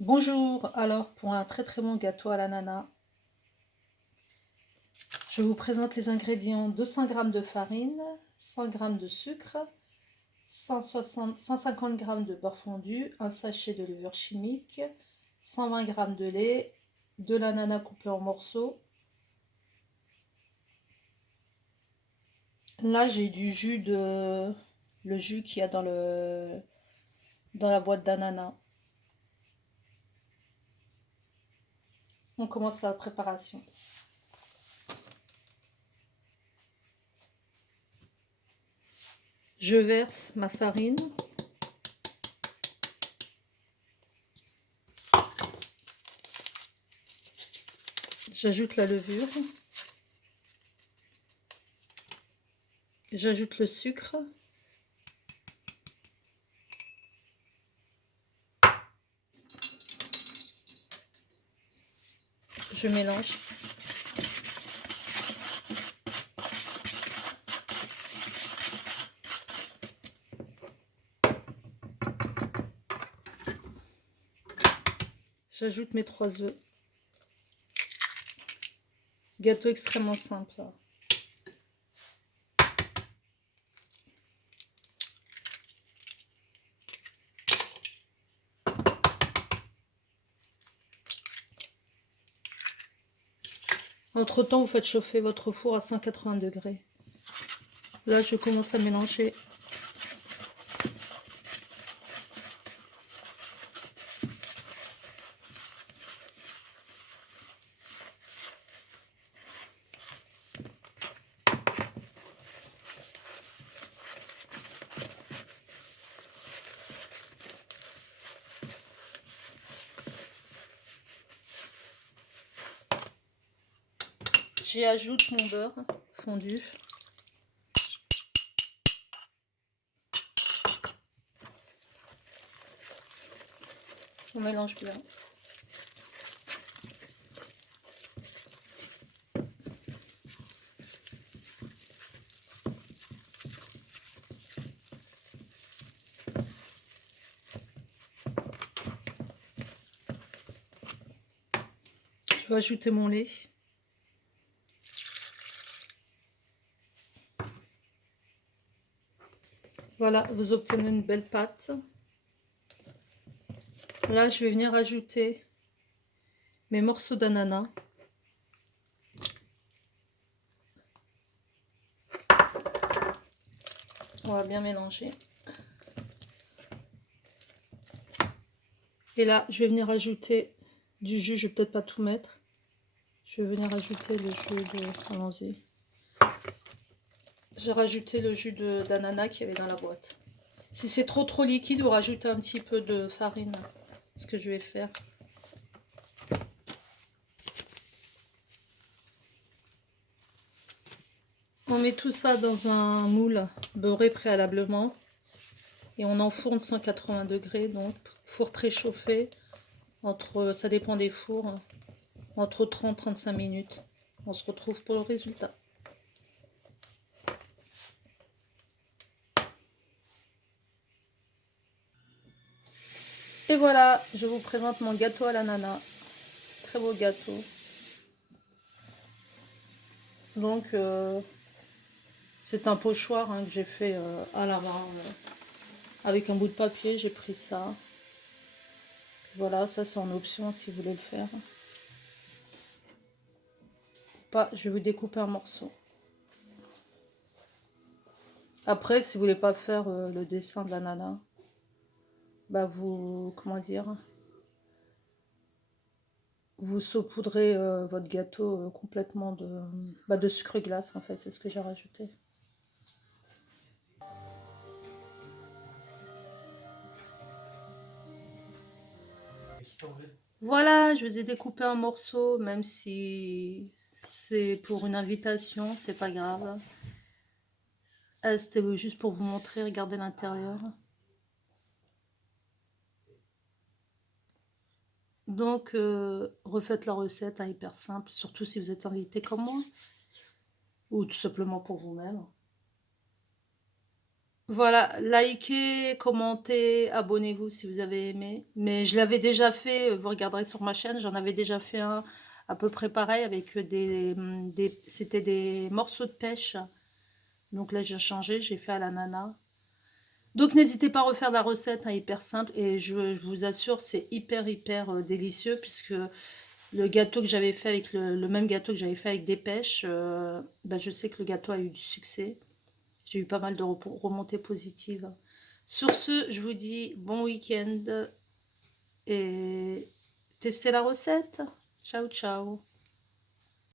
Bonjour, alors pour un très bon gâteau à l'ananas, je vous présente les ingrédients: 200 g de farine, 100 g de sucre, 150 g de beurre fondu, un sachet de levure chimique, 120 g de lait, de l'ananas coupé en morceaux. Là j'ai du jus le jus qu'il y a dans la boîte d'ananas. On commence la préparation. Je verse ma farine. J'ajoute la levure. J'ajoute le sucre. Je mélange. J'ajoute mes 3 œufs. Gâteau extrêmement simple. Entre-temps, vous faites chauffer votre four à 180 degrés. Là, je commence à mélanger. J'y ajoute mon beurre fondu. On mélange bien. Je vais ajouter mon lait. Voilà, vous obtenez une belle pâte. Là, je vais venir ajouter mes morceaux d'ananas. On va bien mélanger. Et là, je vais venir ajouter du jus. Je vais peut-être pas tout mettre. Je vais venir ajouter le jus de... Allons-y. J'ai rajouté le jus d'ananas qu'il y avait dans la boîte. Si c'est trop liquide, vous rajoutez un petit peu de farine. Ce que je vais faire. On met tout ça dans un moule beurré préalablement. Et on enfourne 180 degrés, donc four préchauffé. Ça dépend des fours, entre 30 et 35 minutes. On se retrouve pour le résultat. Et voilà, je vous présente mon gâteau à l'ananas. Très beau gâteau. Donc, c'est un pochoir que j'ai fait à la main. Avec un bout de papier, j'ai pris ça. Voilà, ça c'est en option si vous voulez le faire. Pas, je vais vous découper un morceau. Après, si vous voulez pas faire le dessin de l'ananas, bah vous, comment dire, vous saupoudrez votre gâteau complètement de sucre glace, en fait, c'est ce que j'ai rajouté. Voilà, je vous ai découpé un morceau, même si c'est pour une invitation, c'est pas grave. C'était juste pour vous montrer, regardez l'intérieur. Donc, refaites la recette, hyper simple, surtout si vous êtes invité comme moi, ou tout simplement pour vous-même. Voilà, likez, commentez, abonnez-vous si vous avez aimé. Mais je l'avais déjà fait, vous regarderez sur ma chaîne, j'en avais déjà fait un à peu près pareil avec c'était des morceaux de pêche. Donc là, j'ai changé, j'ai fait à l'ananas. Donc n'hésitez pas à refaire la recette, hein, hyper simple. Et je vous assure, c'est hyper délicieux puisque le gâteau que j'avais fait avec le même gâteau que j'avais fait avec des pêches, bah, je sais que le gâteau a eu du succès. J'ai eu pas mal de remontées positives. Sur ce, je vous dis bon week-end et testez la recette. Ciao, ciao.